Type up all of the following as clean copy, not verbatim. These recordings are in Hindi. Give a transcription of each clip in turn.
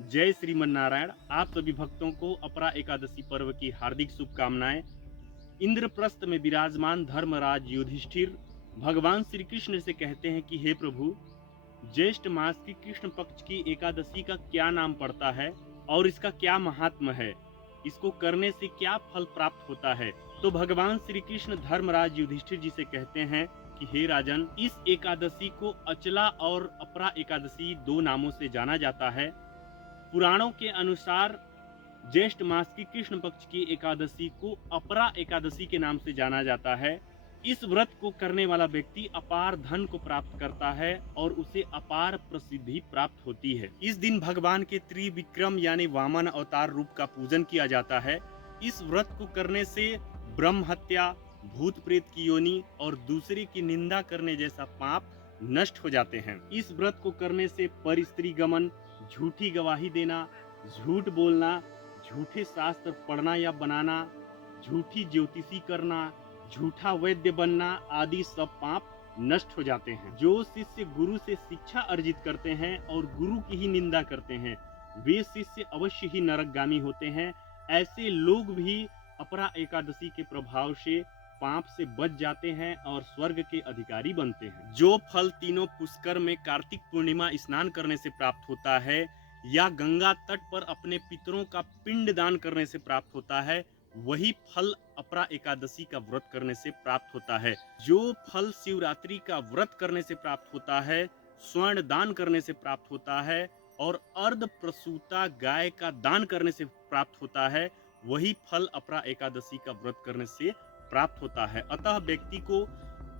जय श्रीमन नारायण। आप सभी भक्तों को अपरा एकादशी पर्व की हार्दिक शुभकामनाएं। इंद्रप्रस्थ में विराजमान धर्मराज युधिष्ठिर भगवान श्री कृष्ण से कहते हैं कि हे प्रभु, ज्येष्ठ मास की कृष्ण पक्ष की एकादशी का क्या नाम पड़ता है और इसका क्या महात्म है, इसको करने से क्या फल प्राप्त होता है। तो भगवान श्री कृष्ण धर्मराज युधिष्ठिर जी से कहते हैं कि हे राजन, इस एकादशी को अचला और अपरा एकादशी दो नामों से जाना जाता है। पुराणों के अनुसार ज्येष्ठ मास की कृष्ण पक्ष की एकादशी को अपरा एकादशी के नाम से जाना जाता है। इस व्रत को करने वाला व्यक्ति अपार धन को प्राप्त करता है और उसे अपार प्रसिद्धि प्राप्त होती है। इस दिन भगवान के त्रिविक्रम यानी वामन अवतार रूप का पूजन किया जाता है। इस व्रत को करने से ब्रह्म हत्या, भूत प्रेत की योनि और दूसरे की निंदा करने जैसा पाप नष्ट हो जाते हैं। इस व्रत को करने से पर स्त्री गमन, झूठी गवाही देना, झूठ बोलना, झूठे शास्त्र पढ़ना या बनाना, झूठी ज्योतिषी करना, झूठा वैद्य बनना आदि सब पाप नष्ट हो जाते हैं। जो शिष्य गुरु से शिक्षा अर्जित करते हैं और गुरु की ही निंदा करते हैं, वे शिष्य अवश्य ही नरकगामी होते हैं। ऐसे लोग भी अपरा एकादशी के प्रभाव से पाप से बच जाते हैं और स्वर्ग के अधिकारी बनते हैं। जो फल तीनों पुष्कर में कार्तिक पूर्णिमा स्नान करने से प्राप्त होता है या गंगा तट पर अपने पितरों का पिंड दान करने से प्राप्त होता है, वही फल अपरा एकादशी का व्रत करने से प्राप्त होता है। जो फल शिवरात्रि का व्रत करने से प्राप्त होता है, स्वर्ण दान करने से प्राप्त होता है और अर्ध प्रसूता गाय का दान करने से प्राप्त होता है, वही फल अपरा एकादशी का व्रत करने से प्राप्त होता है। अतः व्यक्ति को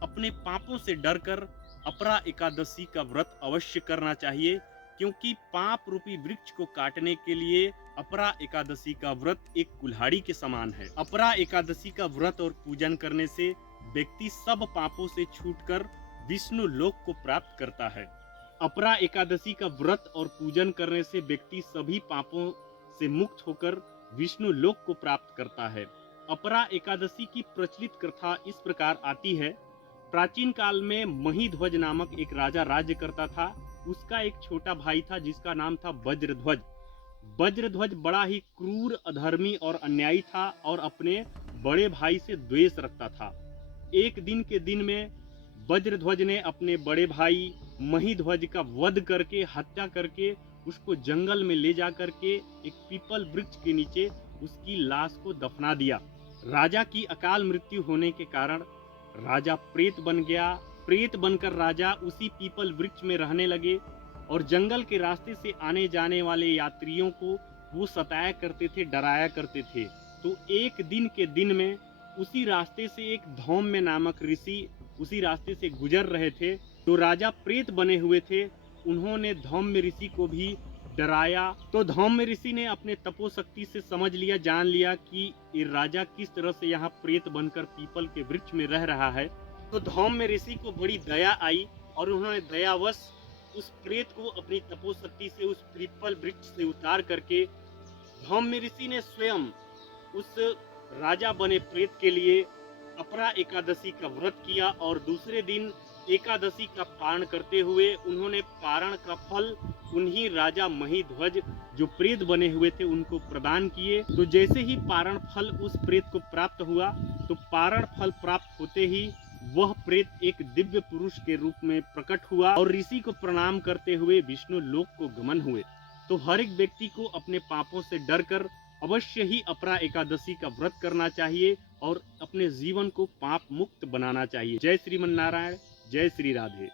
अपने पापों से डरकर अपरा एकादशी का व्रत अवश्य करना चाहिए, क्योंकि पाप रूपी वृक्ष को काटने के लिए अपरा एकादशी का व्रत एक कुल्हाड़ी के समान है। अपरा एकादशी का व्रत और पूजन करने से व्यक्ति सब पापों से छूटकर विष्णु लोक को प्राप्त करता है। अपरा एकादशी का व्रत और पूजन करने से व्यक्ति सभी पापों से मुक्त होकर विष्णु लोक को प्राप्त करता है। अपरा एकादशी की प्रचलित कथा इस प्रकार आती है। प्राचीन काल में महीध्वज नामक एक राजा राज्य करता था। उसका एक छोटा भाई था जिसका नाम था वज्रध्वज। वज्रध्वज बड़ा ही क्रूर, अधर्मी और अन्यायी था और अपने बड़े भाई से द्वेष रखता था। एक दिन के दिन में वज्रध्वज ने अपने बड़े भाई महीध्वज का वध करके, हत्या करके उसको जंगल में ले जा करके एक पीपल वृक्ष के नीचे उसकी लाश को दफना दिया। राजा की अकाल मृत्यु होने के कारण राजा प्रेत बन गया। प्रेत बनकर राजा उसी पीपल वृक्ष में रहने लगे और जंगल के रास्ते से आने जाने वाले यात्रियों को वो सताया करते थे, डराया करते थे। तो एक दिन के दिन में उसी रास्ते से एक धौम्य नामक ऋषि उसी रास्ते से गुजर रहे थे। तो राजा प्रेत बने हुए थे, उन्होंने धौम्य ऋषि को भी डराया। तो धौम्य ऋषि ने अपने तपोशक्ति से समझ लिया, जान लिया कि ये राजा किस तरह से यहाँ प्रेत बनकर पीपल के वृक्ष में रह रहा है। तो धौम्य ऋषि को बड़ी दया आई और उन्होंने दयावश उस प्रेत को अपनी तपोशक्ति से उस पीपल वृक्ष से उतार करके धौम्य ऋषि ने स्वयं उस राजा बने प्रेत के लिए अपरा एकादशी का व्रत किया और दूसरे दिन एकादशी का पारण करते हुए उन्होंने पारण का फल उन्हीं राजा महीध्वज जो प्रेत बने हुए थे उनको प्रदान किए। तो जैसे ही पारण फल उस प्रेत को प्राप्त हुआ, तो पारण फल प्राप्त होते ही वह प्रेत एक दिव्य पुरुष के रूप में प्रकट हुआ और ऋषि को प्रणाम करते हुए विष्णु लोक को गमन हुए। तो हर एक व्यक्ति को अपने पापों से डरकर अवश्य ही अपरा एकादशी का व्रत करना चाहिए और अपने जीवन को पाप मुक्त बनाना चाहिए। जय श्रीमन नारायण, जय श्री राधे।